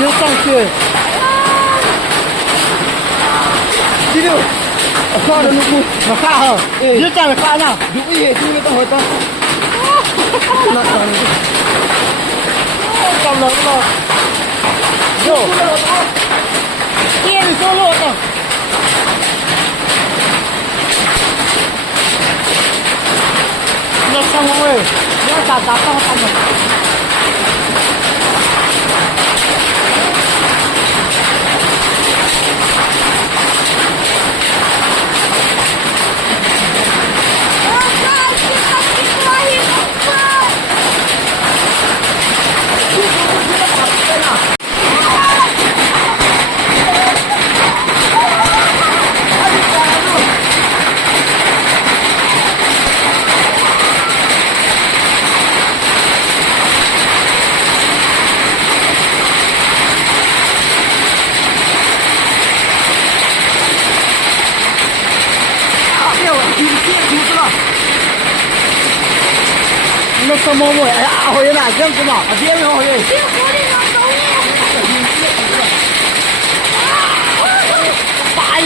Dia tangke. Dia. Apa ada lugu? Masa. Dia tak nak nak. Duit itu ni tak hoita. Nak kan. Kalau kalau. Yo. Dia solo tu. Nak sama weh. Dia tak datang sama. Nó sao mua mồi hồi nào dân cái nào ở phía hồi đi phải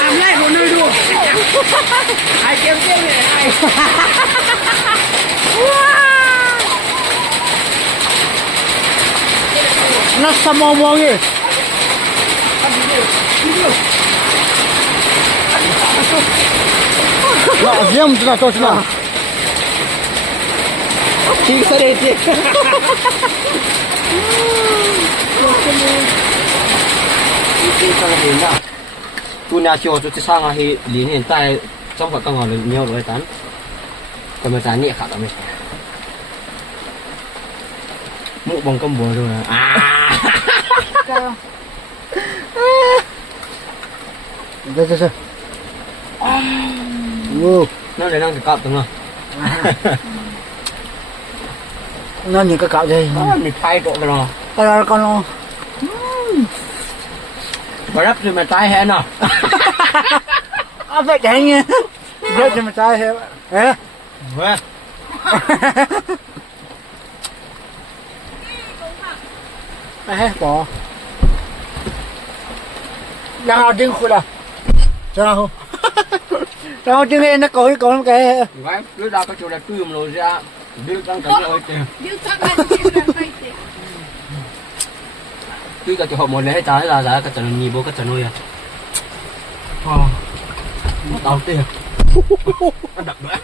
làm lại một nơi luôn ai kêu này ai nó sao mua mồi gì nó riêng chúng ta cho chúng ta ठीक सर ये tu nhà chiều tu sang à hi lý hiện tại trong các ngõ lớn nhiều rồi tán còn mà tán nhẹ khá lắm mũ bằng công bùa rồi đây nó để đang được cọp đúng không nó những cái cạo gì mình thay cậu cái nào cái con nó bà đắp cho mày tay hết nào vậy chạy nghe vậy cho mày tay hết hả vậy hết bỏ đang ở trên khu là sao nào sao trên đây nó coi còn cái vậy cứ đào cái chỗ này cứ rồi ra đưa tăng cái rồi cứ cái chỗ họ một lẽ trái là cái chỗ nhì bố cái chỗ nuôi à wow đau tiền đập nữa